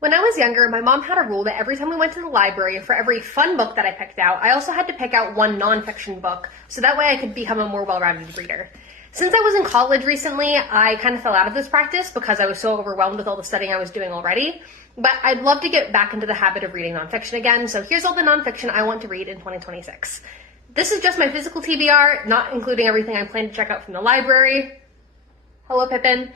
When I was younger, my mom had a rule that every time we went to the library, for every fun book that I picked out, I also had to pick out one nonfiction book, so that way I could become a more well-rounded reader. Since I was in college recently, I kind of fell out of this practice because I was so overwhelmed with all the studying I was doing already, but I'd love to get back into the habit of reading nonfiction again, so here's all the nonfiction I want to read in 2026. This is just my physical TBR, not including everything I plan to check out from the library. Hello, Pippin.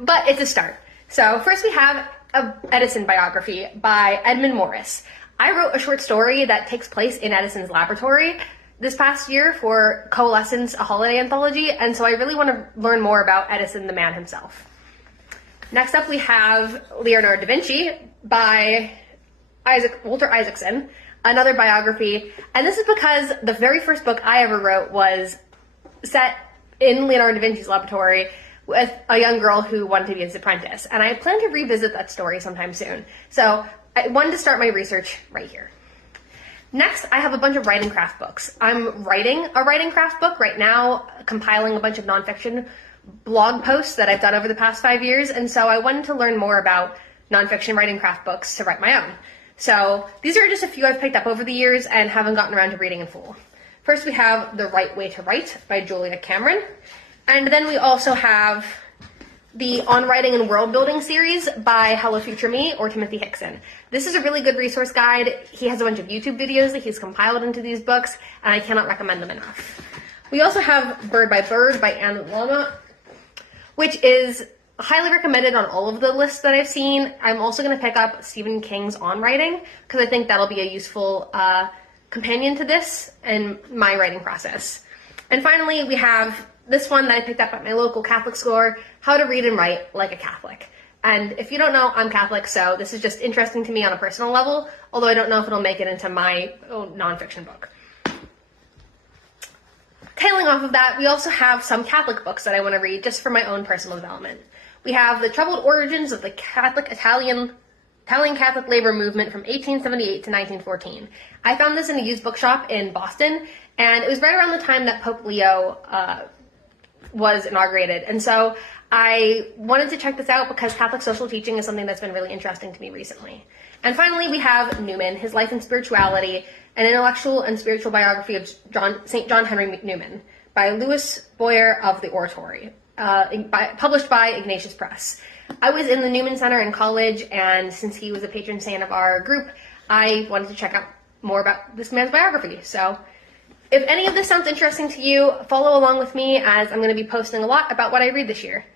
But it's a start. So first we have a Edison biography by Edmund Morris. I wrote a short story that takes place in Edison's laboratory this past year for Coalescence, a holiday anthology, and so I really want to learn more about Edison, the man himself. Next up we have Leonardo da Vinci by Walter Isaacson, another biography, and this is because the very first book I ever wrote was set in Leonardo da Vinci's laboratory with a young girl who wanted to be his apprentice. And I plan to revisit that story sometime soon. So I wanted to start my research right here. Next, I have a bunch of writing craft books. I'm writing a writing craft book right now, compiling a bunch of nonfiction blog posts that I've done over the past 5 years. And so I wanted to learn more about nonfiction writing craft books to write my own. So these are just a few I've picked up over the years and haven't gotten around to reading in full. First, we have The Right Way to Write by Julia Cameron. And then we also have the On Writing and World Building series by Hello Future Me or Timothy Hickson. This is a really good resource guide. He has a bunch of YouTube videos that he's compiled into these books, and I cannot recommend them enough. We also have Bird by Bird by Anne Lama, which is highly recommended on all of the lists that I've seen. I'm also going to pick up Stephen King's On Writing, because I think that'll be a useful companion to this and my writing process. And finally, we have this one that I picked up at my local Catholic store, How to Read and Write Like a Catholic. And if you don't know, I'm Catholic, so this is just interesting to me on a personal level, although I don't know if it'll make it into my nonfiction book. Tailing off of that, we also have some Catholic books that I want to read just for my own personal development. We have The Troubled Origins of the Italian Catholic Labor Movement from 1878 to 1914. I found this in a used bookshop in Boston, and it was right around the time that Pope Leo was inaugurated. And so I wanted to check this out because Catholic social teaching is something that's been really interesting to me recently. And finally, we have Newman, His Life and Spirituality, an intellectual and spiritual biography of St. John Henry Newman by Louis Boyer of the Oratory, published by Ignatius Press. I was in the Newman Center in college, and since he was a patron saint of our group, I wanted to check out more about this man's biography. So if any of this sounds interesting to you, follow along with me as I'm going to be posting a lot about what I read this year.